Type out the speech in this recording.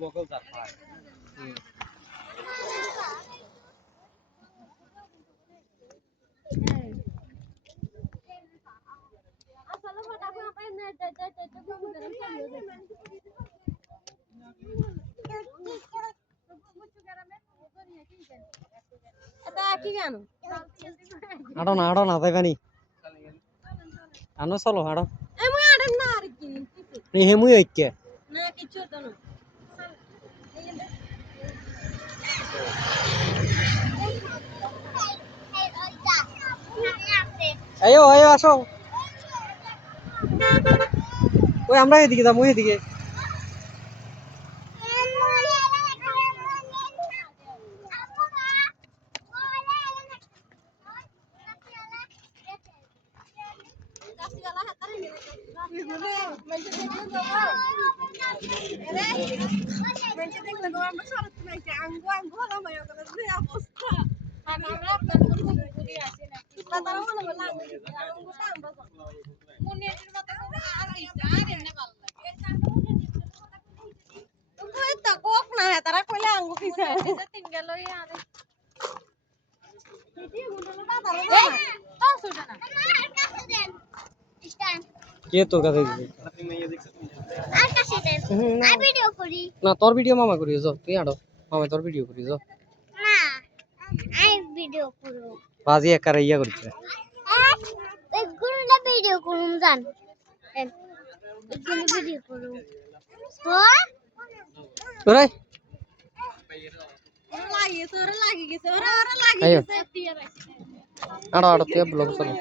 বকল যা পায় আসলে ফটাফট আপনি না যেতে এটা কি কেন আড়ো না যাইবানি আনো চলো আড়ো এমন আড়েন না আর কি হেমুই ঐক্য না কিছু তো না আয়ো আসো ওই আমরা এদিকে যাবো এদিকে তারা কইলে আঙ্গু পিছে তিন গেল কে তোর কাছে দিছে আর কাছে দেন আর ভিডিও করি না তোর ভিডিও মামা করি যাও তুই আড়ো মামা তোর ভিডিও করি যাও না আই ভিডিও করব বাজি একার ইয়া করছে এই গুরুলা ভিডিও করুম জান এগুলো ভিডিও করব হ্যাঁ তোরে লাগে গেছে ওরা লাগে গেছে আড়ো তুই ব্লগ চলো